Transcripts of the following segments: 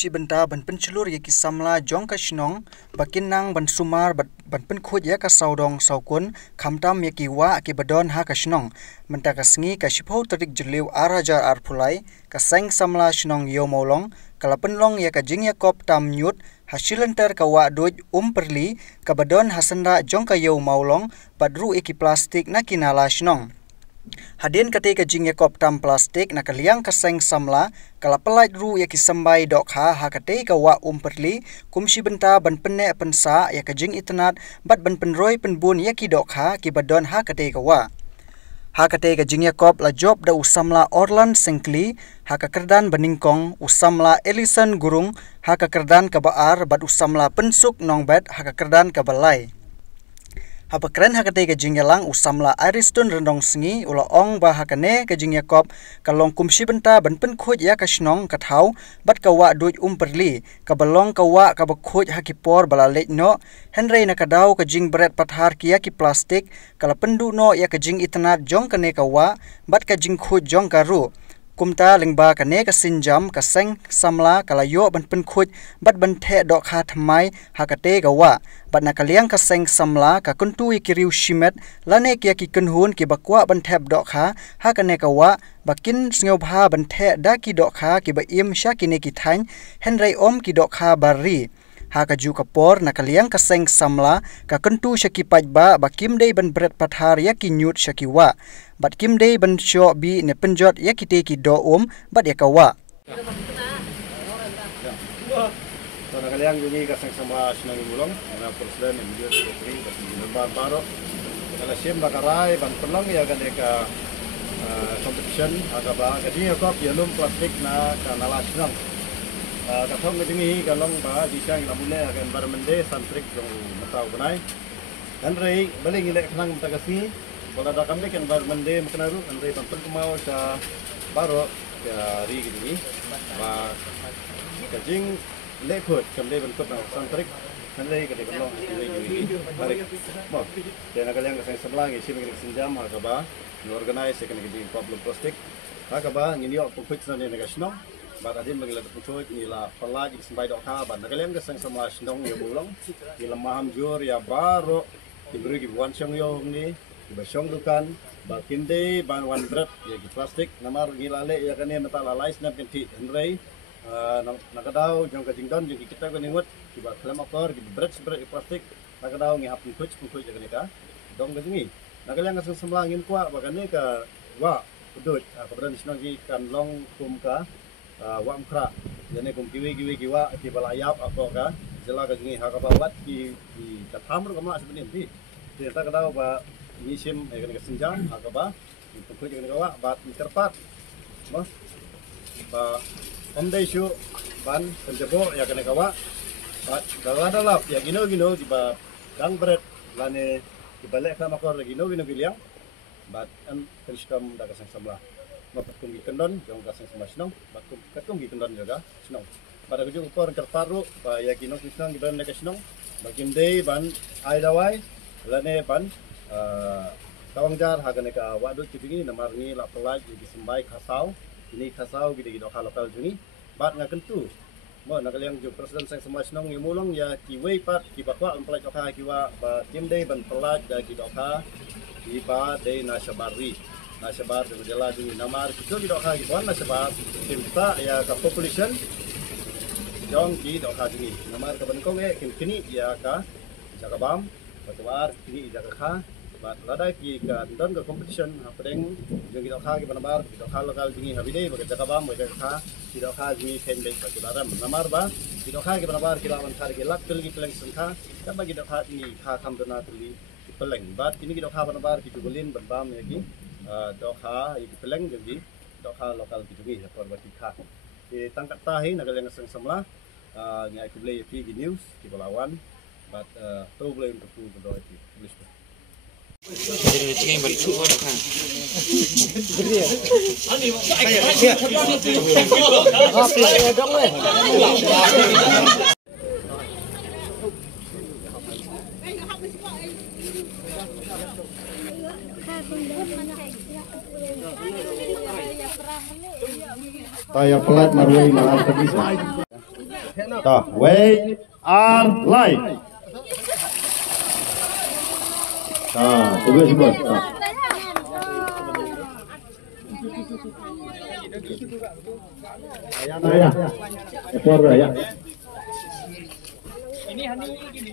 si benta ban penchelur ya ki samla jong ka shnong bakin nang ban sumar ban pen khut ya ka saudong saukun khamtam ya ki wa ki badon ha ka shnong menta ka sngi ka shipho tarik jlew arajar arphulai ka seng samla shnong yo molong kala penlong ya ka jing ya kop tam nyut hasilenter ka wa doj perli ka badon hasanda jong ka yo molong badru eki plastik na kinala shnong Hadin ketika jingnya kop tam plastik nak liang keseng samla kala pelait ru ya kisambai dok ha ketika wa perli kumsi benta ban penne pensa ya kejing itnat bat ban penroi penbun ya ki dok ha ki badon ha ketika wa ha ketika jingnya kop la job da usamla Orlan Sengkli ha kerdan beningkong usamla Ellison Gurung ha kerdan ka baar bat usamla pensuk nongbet ha kerdan ka balai Hapa keren hakate ke jingyalang usamla Ariston rendong sengi ula ong ba hakane ke jingya kop kalong kumsi benta ban pen khoj ya kasnong kathau bat kawa duj perli ka balong kawa ka bakhoj hakipor bala lejno henry nakadau ke jing bret pathar kia ki plastik kala pendu no ya ke jing itnat jong kane kawa bat ka jing khoj jong karu kumta lingba kane ka sinjam ka seng samla kala yo ban pen khoj bat ban the dok ha thamai hakate kawa bat nakaliang ka seng samla ka kuntu ikiriu shimet lane kia ki kunhun ki bakwa ban thep dok ha kane kawa bakin sngob ha ban the da ki dok ha ki ba im sha ki ne ki thain henry om ki dok ha bari ha ka ju kapor nakaliang ka seng samla ka kuntu shaki pajba bakim dei ban bret pathar ya ki nyut shaki wa bat kim dei ban sho bi ne penjot ya ki te ki do bat ya kawa Kalian jungi kasang sama senang bulong, na presiden yang dia sekretari kasih lembar baru. Kalau siam bakarai ban pelong ya kan deka competition agak bah. Jadi aku pialum plastik na kanala senang. Katong jungi kalong bah disang lamune akan barmende santrik jong matau benai. Dan rei balik ilek senang tagasi. Kalau ada kami kan barmende makanan ru, dan rei ban pelkemau sa baru ya ri gini. Bah kajing lekut kembali bentuk santrik nanti ketika long ini tarik mau dan kalian kesana sebelah isi begini senjam hakaba organize sekarang kita problem plastik hakaba ini yo pukul sana ni nasional pada dia mengilat pukul ini lah pelaj sampai dok kaban kalian kesana semua senong ya bulong di lemaham jur ya baru diberi gibuan siang yo ni dibasong dukan bakin deh ban 100 ya plastik namar ngilale ya kan ya metal lalai snap kenti henry nakadaw jong kajingdon jong kita ko ningot kiba kalam akor kiba berat plastik nakadaw ngihap pungkuj jaga nika dong kajingi nakalang kasang semlangin kwa bakane ka wa udut kebetulan disno gi kan long kum ka wa mkra jane kum kiwi kiwa ki balayap apa ka jela kajingi hakabawat ki kathamur kama sebenarnya ti nakadaw ba nisim kan kasenjang hakaba pungkuj jaga nika wa bat terpat bah ba Omday syu ban penjebo ya kena kawa dalap ya gino di ba dang bret lane di balik ka makor gino giliang bat an penskam da kasang samla mapat kum gikendon jong kasang sama snong bat kum katum gikendon juga snong pada kujung upor kerparu ba ya gino snong giban da kasnong bagim dei ban ai dawai lane ban tawangjar hagane ka wadu cipingi namar ni la pelaj di sembai khasau ini kasau gede lokal juni bat ngakentu mo nakaliang ju presiden sang semua senong yumulong ya kiwei pat kibakwa empelaj oka kiwa ba tim dei ban pelaj da kidoka kiba dei nasabar de jela juni namar kido kidoka kiwan nasabar timta ya ka population jong kidoka juni namar ka bankong kini ya ka jakabam patwar kini jakakha bat ladai ki ka don ka competition hapeng jong kita kha ki banabar kita kha lokal jingi habide baga jakabam baga kha kita kha jingi kendek ba kidaram namar ba kita kha ki banabar kita wan khar ki lak tel ki peleng sangkha ka ba kita kha ni kha kam dona tuli peleng bat ini kita kha banabar ki tugulin banbam ya ki do kha ki peleng jadi do kha lokal ki jingi por ba ki kha ki tangkat tahi nagaleng sang samla ngai ki blay pi ki news ki balawan bat to blay untuk tu do ki tulis Jadi ini bentuk apa kan? Saya pelat marwai mahal pergi. Ta, wait, are live. Ta, tunggu semua. Ta. Ya, ekor ya. Ini gini.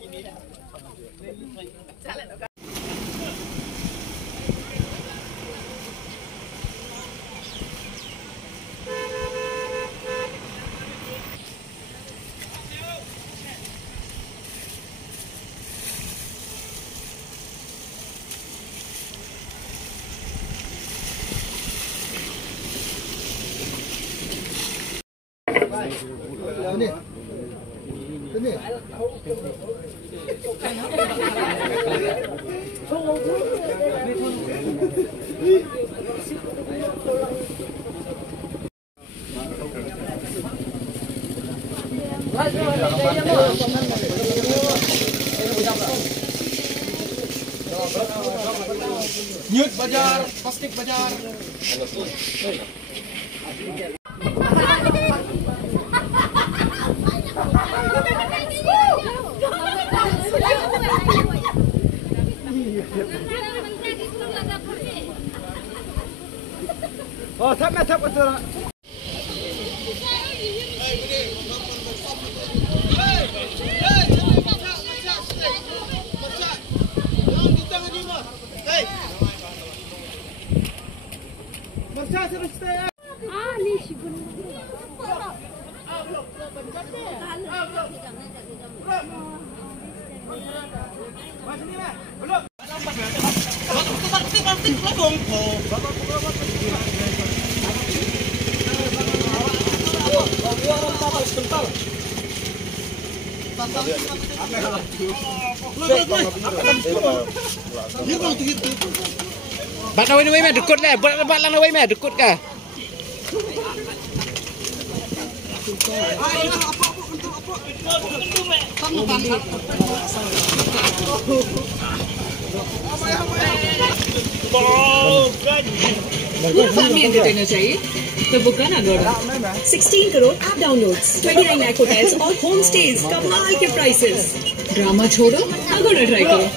Nyut bajar, plastik bajar. Oh, thấp betul. Bạn nào ấy mẹ được cột này, bạn nào ấy mẹ được cột cả. Family entertainer चाहिए तो बुक करना दोड़ा 16 crore app downloads 29 lakh होटल्स और home stage कमाल के prices drama छोड़ो अगोड़ा ट्राई करो